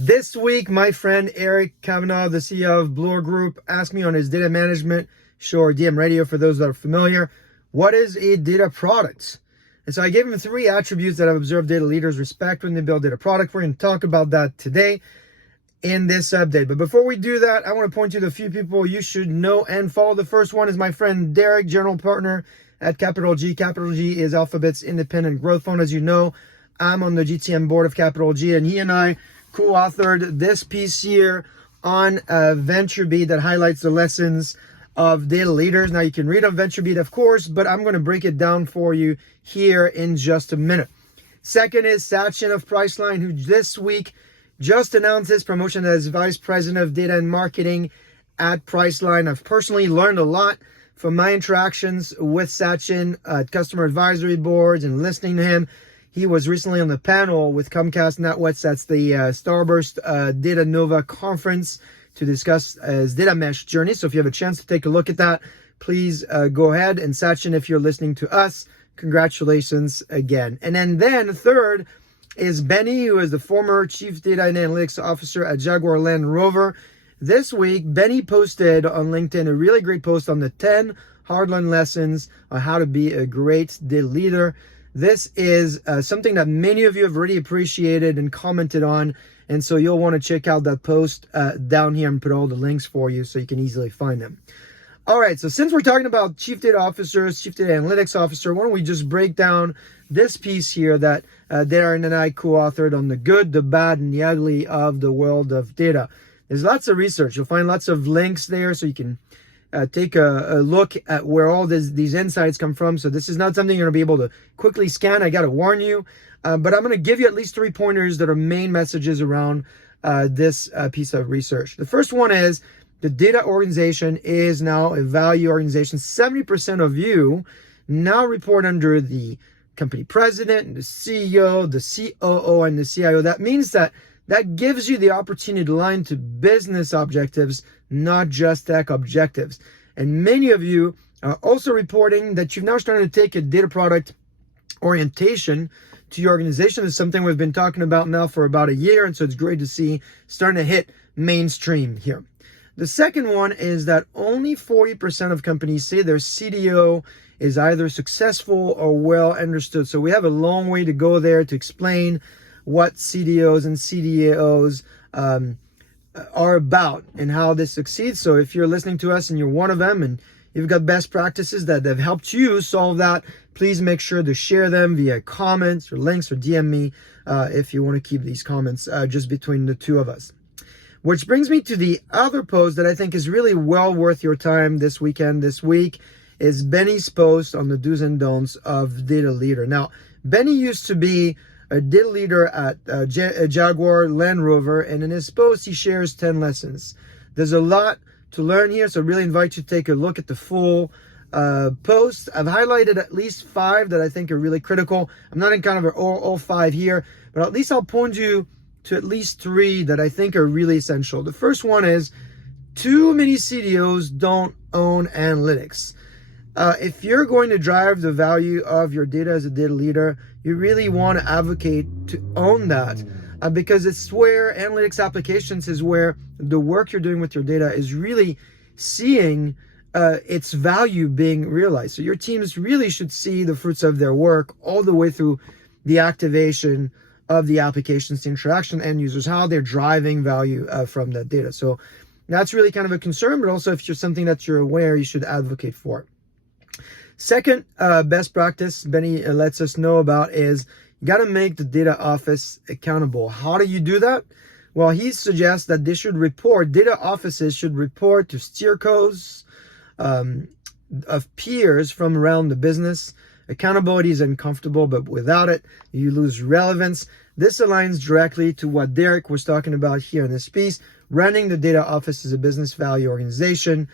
This week, my friend Eric Kavanagh, the CEO of Bloor Group, asked me on his data management show, or DM Radio, for those that are familiar, what is a data product? And so I gave him 3 attributes that I've observed data leaders respect when they build data product. We're going to talk about that today in this update. But before we do that, I want to point you to a few people you should know and follow. The first one is my friend Derek, general partner at CapitalG. CapitalG is Alphabet's independent growth fund. As you know, I'm on the GTM board of CapitalG, and he and I co-authored this piece here on VentureBeat that highlights the lessons of data leaders. Now, you can read on VentureBeat, of course, but I'm going to break it down for you here in just a minute. Second is Sachin of Priceline, who this week just announced his promotion as Vice President of Data and Marketing at Priceline. I've personally learned a lot from my interactions with Sachin at customer advisory boards and listening to him. He was recently on the panel with Comcast NatWest. That's the Starburst Data Nova conference to discuss his data mesh journey. So if you have a chance to take a look at that, please go ahead. And Sachin, if you're listening to us, congratulations again. And then third is Benny, who is the former Chief Data and Analytics Officer at Jaguar Land Rover. This week, Benny posted on LinkedIn a really great post on the 10 hard-learned lessons on how to be a great data leader. This is something that many of you have already appreciated and commented on, and so you'll want to check out that post down here and put all the links for you so you can easily find them. All right, so since we're talking about Chief Data Officers, Chief Data Analytics Officer, why don't we just break down this piece here that Darren and I co-authored on the good, the bad, and the ugly of the world of data. There's lots of research. You'll find lots of links there so you can take a look at where all these insights come from. So this is not something you're going to be able to quickly scan. I got to warn you. But I'm going to give you at least 3 pointers that are main messages around this piece of research. The first one is the data organization is now a value organization. 70% of you now report under the company president, the CEO, the COO, and the CIO. That means that gives you the opportunity to align to business objectives, not just tech objectives. And many of you are also reporting that you've now started to take a data product orientation to your organization. It's something we've been talking about now for about a year, and so it's great to see starting to hit mainstream here. The second one is that only 40% of companies say their CDO is either successful or well understood. So we have a long way to go there to explain what CDOs and CDAOs are about and how this succeeds. So if you're listening to us and you're one of them and you've got best practices that have helped you solve that, please make sure to share them via comments or links or DM me if you want to keep these comments just between the two of us. Which brings me to the other post that I think is really well worth your time this week, is Benny's post on the do's and don'ts of data leader. Now, Benny used to be a data leader at Jaguar Land Rover, and in his post, he shares 10 lessons. There's a lot to learn here, so I really invite you to take a look at the full post. I've highlighted at least 5 that I think are really critical. I'm not in kind of all 5 here, but at least I'll point you to at least 3 that I think are really essential. The first one is too many CDOs don't own analytics. If you're going to drive the value of your data as a data leader, you really want to advocate to own that because it's where analytics applications is where the work you're doing with your data is really seeing its value being realized. So your teams really should see the fruits of their work all the way through the activation of the applications, the interaction end users, how they're driving value from that data. So that's really kind of a concern, but also if you're something that you're aware, you should advocate for it. Second best practice Benny lets us know about is you got to make the data office accountable. How do you do that? Well, he suggests that data offices should report to steercos of peers from around the business. Accountability is uncomfortable, but without it, you lose relevance. This aligns directly to what Derek was talking about here in this piece. Running the data office as a business value organization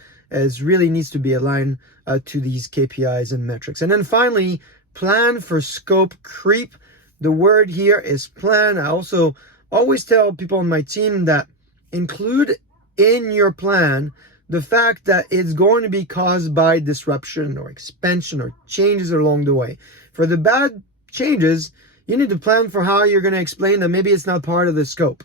really needs to be aligned to these KPIs and metrics. And then finally, plan for scope creep. The word here is plan. I also always tell people on my team that include in your plan the fact that it's going to be caused by disruption or expansion or changes along the way. For the bad changes, you need to plan for how you're going to explain that maybe it's not part of the scope.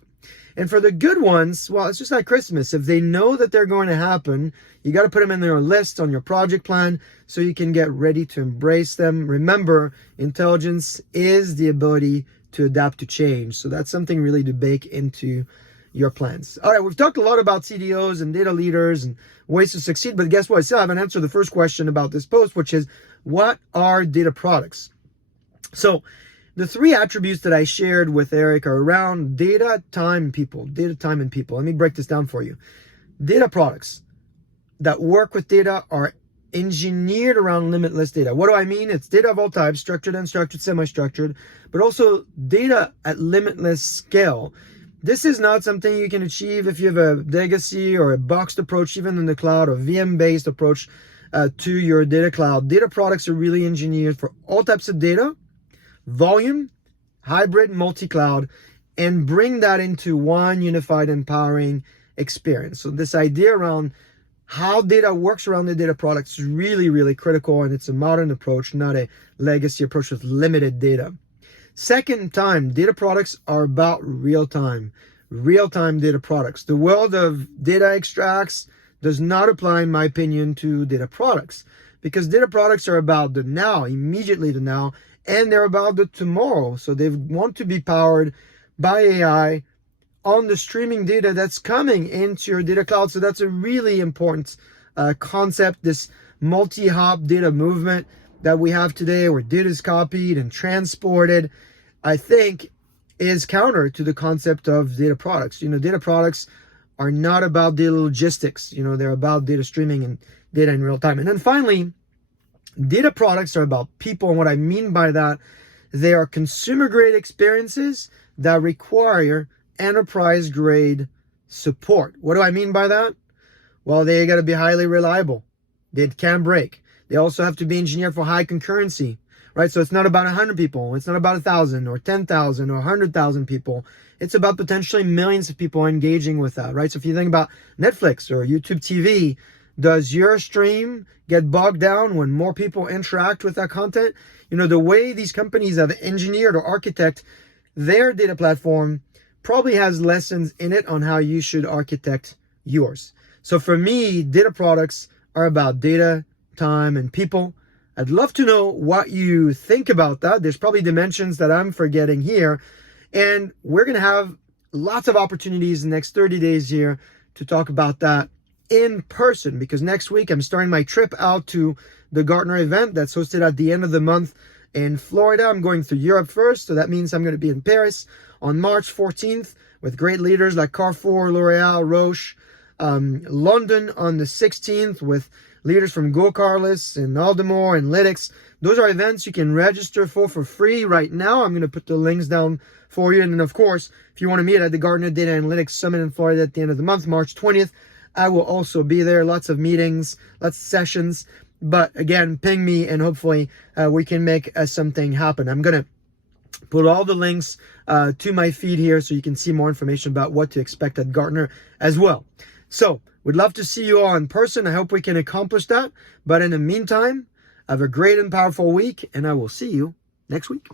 And for the good ones, well, it's just like Christmas. If they know that they're going to happen, you got to put them in your list on your project plan so you can get ready to embrace them. Remember, intelligence is the ability to adapt to change. So that's something really to bake into your plans. All right, we've talked a lot about CDOs and data leaders and ways to succeed, but guess what? I still haven't answered the first question about this post, which is, what are data products? So the three attributes that I shared with Eric are around data, time, and people. Data, time, and people. Let me break this down for you. Data products that work with data are engineered around limitless data. What do I mean? It's data of all types, structured, unstructured, semi-structured, but also data at limitless scale. This is not something you can achieve if you have a legacy or a boxed approach, even in the cloud, or VM-based approach to your data cloud. Data products are really engineered for all types of data, volume, hybrid, multi-cloud, and bring that into one unified, empowering experience. So this idea around how data works around the data products is really, really critical, and it's a modern approach, not a legacy approach with limited data. Second, time. Data products are about real-time data products. The world of data extracts does not apply, in my opinion, to data products, because data products are about the now, immediately the now, and they're about the tomorrow. So they want to be powered by AI on the streaming data that's coming into your data cloud. So that's a really important concept, this multi-hop data movement that we have today, where data is copied and transported, I think is counter to the concept of data products. Data products are not about data logistics. They're about data streaming and data in real time. And then finally, data products are about people. And what I mean by that, they are consumer-grade experiences that require enterprise-grade support. What do I mean by that? Well, they got to be highly reliable. They can't break. They also have to be engineered for high concurrency, right? So it's not about 100 people. It's not about 1,000 or 10,000 or 100,000 people. It's about potentially millions of people engaging with that, right? So if you think about Netflix or YouTube TV, does your stream get bogged down when more people interact with that content? The way these companies have engineered or architect their data platform probably has lessons in it on how you should architect yours. So for me, data products are about data, time, and people. I'd love to know what you think about that. There's probably dimensions that I'm forgetting here. And we're going to have lots of opportunities in the next 30 days here to talk about that in person, because next week I'm starting my trip out to the Gartner event that's hosted at the end of the month in Florida. I'm going through Europe first, so that means I'm going to be in Paris on March 14th with great leaders like Carrefour, L'Oreal, Roche. London on the 16th with leaders from GoCarless and Aldemore and Lytics. Those are events you can register for free right now. I'm going to put the links down for you. And then, of course, if you want to meet at the Gartner Data Analytics Summit in Florida at the end of the month, March 20th, I will also be there. Lots of meetings, lots of sessions. But again, ping me and hopefully we can make something happen. I'm going to put all the links to my feed here so you can see more information about what to expect at Gartner as well. So, we'd love to see you all in person. I hope we can accomplish that. But in the meantime, have a great and powerful week, and I will see you next week.